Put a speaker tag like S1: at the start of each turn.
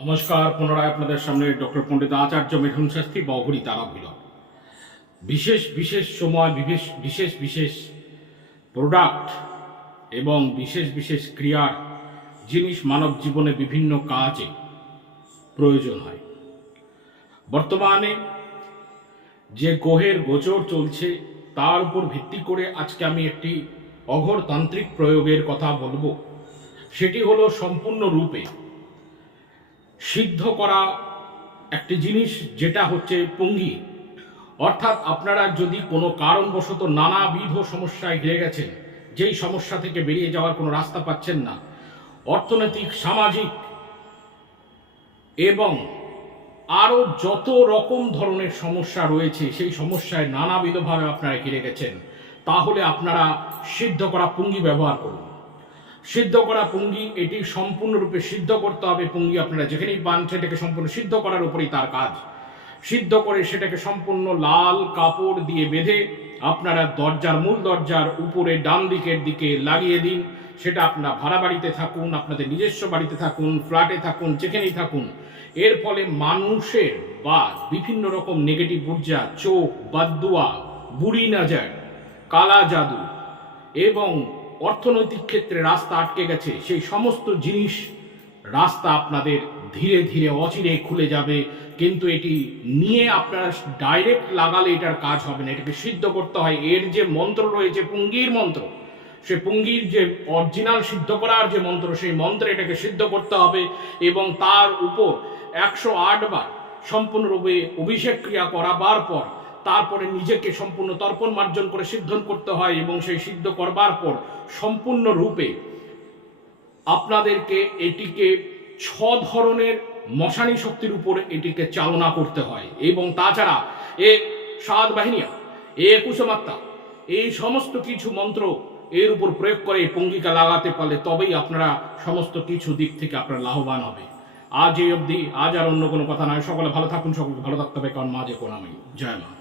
S1: নমস্কার, পুনরায় আপনাদের সামনে ডক্টর পণ্ডিত আচার্য মিঠুন শাস্ত্রী তারা ভিলন বিশেষ বিশেষ সময় বিশেষ বিশেষ বিশেষ প্রোডাক্ট এবং বিশেষ বিশেষ ক্রিয়ার জিনিস মানব জীবনে বিভিন্ন কাজে প্রয়োজন হয়। বর্তমানে যে গ্রহের গোচর চলছে, তার উপর ভিত্তি করে আজকে আমি একটি অঘোর তান্ত্রিক প্রয়োগের কথা বলব। সেটি হলো সম্পূর্ণ রূপে সিদ্ধ করা একটি জিনিস যেটা হচ্ছে পুঙ্গি। অর্থাৎ আপনারা যদি কোনো কারণবশত নানাবিধ সমস্যায় ঘিরে গেছেন, যেই সমস্যা থেকে বেরিয়ে যাওয়ার কোনো রাস্তা পাচ্ছেন না, অর্থনৈতিক, সামাজিক এবং আরও যত রকম ধরনের সমস্যা রয়েছে, সেই সমস্যায় নানাবিধভাবে আপনারা ঘিরে গেছেন, তাহলে আপনারা সিদ্ধ করা পুঙ্গি ব্যবহার করুন। সিদ্ধ করা পুঙ্গি, এটি সম্পূর্ণরূপে সিদ্ধ করতে হবে পুঙ্গি। আপনারা যেখানেই পান, সেটাকে সম্পূর্ণ সিদ্ধ করার উপরেই তার কাজ। সিদ্ধ করে সেটাকে সম্পূর্ণ লাল কাপড় দিয়ে বেঁধে আপনারা দরজার মূল দরজার উপরে ডান দিকের দিকে লাগিয়ে দিন। সেটা আপনারা ভাড়া বাড়িতে থাকুন, আপনাদের নিজস্ব বাড়িতে থাকুন, ফ্ল্যাটে থাকুন, যেখানেই থাকুন। এর ফলে মানুষের বা বিভিন্ন রকম নেগেটিভ ঊর্জা, চোখ বাদুয়া বুড়ি নাজার, কালা জাদু এবং অর্থনৈতিক ক্ষেত্রে রাস্তা আটকে গেছে, সেই সমস্ত জিনিস রাস্তা আপনাদের ধীরে ধীরে অচিরে খুলে যাবে, কিন্তু এটি নিয়ে আপনারা ডাইরেক্ট লাগালে এটার কাজ হবে না, এটাকে সিদ্ধ করতে হয়। এর যে মন্ত্র রয়েছে, পুঙ্গির মন্ত্র, সে পুঙ্গির যে অরিজিনাল সিদ্ধ করার যে মন্ত্র, সেই মন্ত্রে এটাকে সিদ্ধ করতে হবে এবং তার উপর একশো আট বার সম্পূর্ণরূপে অভিষেক ক্রিয়া করাবার পর তারপরে নিজেকে সম্পূর্ণ তর্পণ মার্জন করে সিদ্ধ করতে হয় এবং সেই সিদ্ধ করবার পর সম্পূর্ণ রূপে আপনাদেরকে এটিকে ছ ধরনের মশানি শক্তির উপরে এটিকে চালনা করতে হয় এবং তাছাড়া এ সাত বাহিনিয়া, এ একুশমাত্রা এই সমস্ত কিছু মন্ত্র এর উপর প্রয়োগ করে পঙ্গিকা লাগাতে পারলে তবেই আপনারা সমস্ত কিছু দিক থেকে আপনারা লাভবান হবে। আজ এই অবধি, আজ আর অন্য কোনো কথা নয়। সকলে ভালো থাকুন, সকলকে ভালো থাকতে হবে। কারণ মা যে কোন আমি, জয় মা।